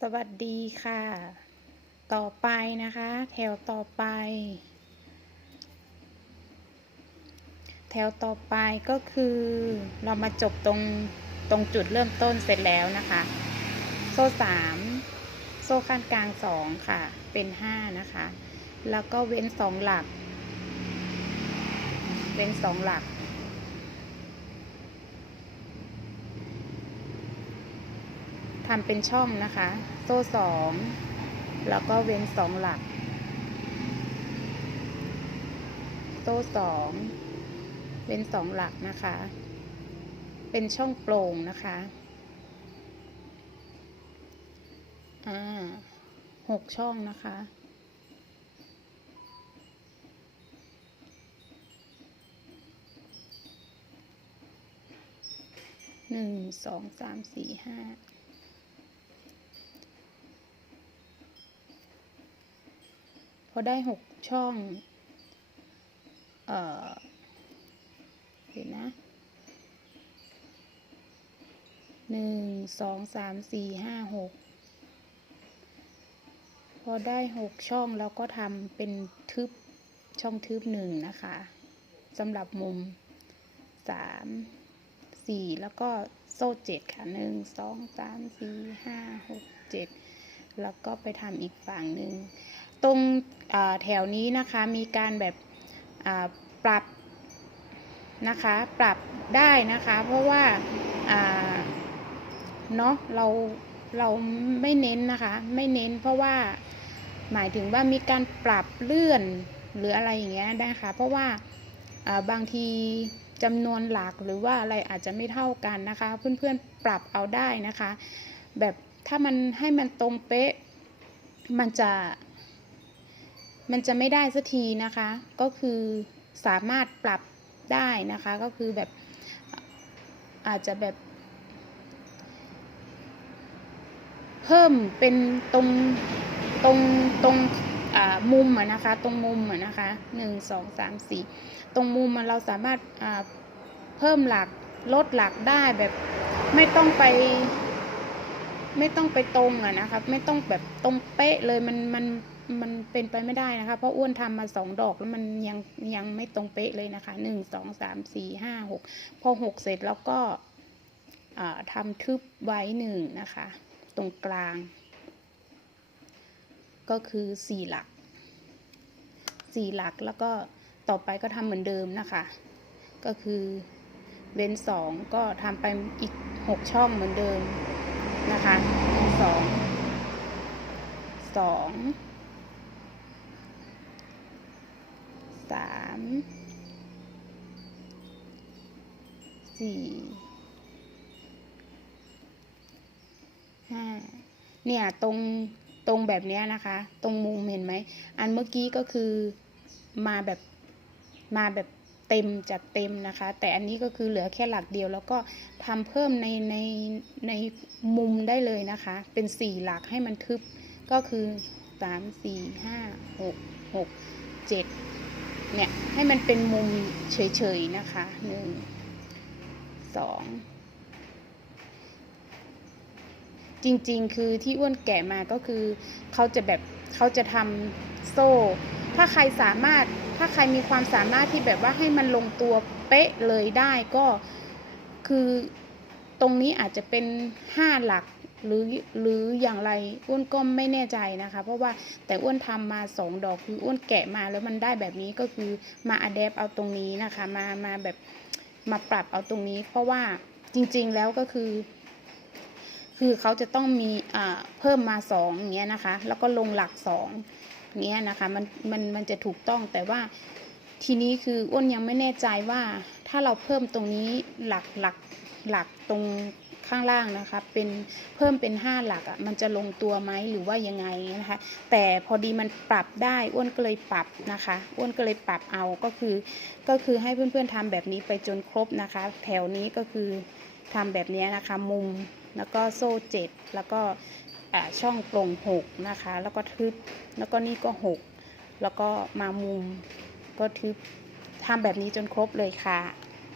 สวัสดีค่ะ ต่อไปนะคะ แถวต่อไป แถวต่อไปก็คือเรามาจบตรงตรงจุดเริ่มต้นเสร็จแล้วนะคะ โซ่สามโซ่ขั้นกลางสองค่ะ เป็นห้านะคะ แล้วก็เว้นสองหลัก เว้นสองหลัก ทำเป็นช่องนะคะ โซ่สองแล้วก็เว้นสองหลัก โซ่สองเว้นสองหลักนะคะ เป็นช่องโปร่งนะคะอ่าหกช่องนะคะหนึ่งสองสามสี่ห้า พอได้หกช่อง เอ่อเดี๋ยวนะหนึ่งสองสามสี่ห้าหกพอได้หกช่องแล้วก็ทำเป็นทึบช่องทึบหนึ่งนะคะสำหรับมุมสามสี่แล้วก็โซ่เจ็ดค่ะหนึ่งสองสามสี่ห้าหกเจ็ดแล้วก็ไปทำอีกฝั่งหนึ่ง ตรงแถวนี้นะคะมีการแบบปรับนะคะปรับได้นะคะ เพราะว่าเนาะเราเราไม่เน้นนะคะ ไม่เน้นเพราะว่าหมายถึงว่ามีการปรับเลื่อนหรืออะไรอย่างเงี้ยนะคะ เพราะว่าบางทีจำนวนหลักหรือว่าอะไรอาจจะไม่เท่ากันนะคะ เพื่อนๆปรับเอาได้นะคะ แบบถ้ามันให้มันตรงเป๊ะมันจะ มันจะไม่ได้สักทีนะคะ ก็คือสามารถปรับได้นะคะ ก็คือแบบอาจจะแบบ เพิ่มเป็นตรงตรงตรงมุมอะนะคะ ตรงมุมอะนะคะหนึ่งสองสามสี่ตรงมุมมันเราสามารถเพิ่มหลักลดหลักได้แบบไม่ต้องไป ไม่ต้องไปตรงอะนะคะ ไม่ต้องแบบตรงเป๊ะเลยมันมัน มันเป็นไปไม่ได้นะคะ เพราะอ้วนทำมาสองดอกแล้วมันยังยังไม่ตรงเป๊ะเลยนะคะหนึ่งสองสามสี่ห้าหกพอหกเสร็จแล้วก็อ่าทำทึบไว้หนึ่งนะคะ ตรงกลาง ก็คือสี่หลักสี่หลักแล้วก็ต่อไปก็ทำเหมือนเดิมนะคะ ก็คือเว้นสองก็ทำไปอีกหกช่องเหมือนเดิมนะคะสองสอง สามสี่ห้าเนี่ย ตรงตรงแบบเนี้ยนะคะ ตรงมุมเห็นไหม อันเมื่อกี้ก็คือมาแบบมาแบบเต็มจัดเต็มนะคะ แต่อันนี้ก็คือเหลือแค่หลักเดียว แล้วก็ทำเพิ่มในในในมุมได้เลยนะคะ เป็นสี่หลักให้มันทึบก็คือสามสี่ห้าหกหกเจ็ด เนี่ยให้มันเป็นมุมเฉยๆนะคะหนึ่งสองจริงๆ คือที่อ้วนแกะมาก็คือเขาจะแบบเขาจะทำโซ่ ถ้าใครสามารถถ้าใครมีความสามารถที่แบบว่าให้มันลงตัวเป๊ะเลยได้ก็คือตรงนี้อาจจะเป็นห้าหลัก หรือหรืออย่างไรอ้วนก็ไม่แน่ใจนะคะ เพราะว่าแต่อ้วนทำมาสองดอกคืออ้วนแกะมาแล้วมันได้แบบนี้ก็คือมาอัดแอปเอาตรงนี้นะคะมามาแบบมาปรับเอาตรงนี้ เพราะว่าจริงๆแล้วก็คือ คือเขาจะต้องมีอ่าเพิ่มมาสองอย่างเงี้ยนะคะ แล้วก็ลงหลักสองเงี้ยนะคะมันมันมันจะถูกต้องแต่ว่าทีนี้คืออ้วนยังไม่แน่ใจว่าถ้าเราเพิ่มตรงนี้หลักหลักหลักตรง ข้างล่างนะคะ เป็นเพิ่มเป็นห้าหลักอะ่ะมันจะลงตัวไหมหรือว่ายังไงนะคะ แต่พอดีมันปรับได้อ้วนก็เลยปรับนะคะอ้วนก็เลยปรับเอาก็คือก็คือให้เพื่อนๆทำแบบนี้ไปจนครบนะคะ แถวนี้ก็คือทำแบบนี้นะคะมุมแล้วก็โซ่เจ็ดแล้วก็อ่าช่องโปร่งหกนะคะ แล้วก็ทึบแล้วก็นี่ก็หกแล้วก็มามุมก็ทึบทำแบบนี้จนครบเลยค่ะ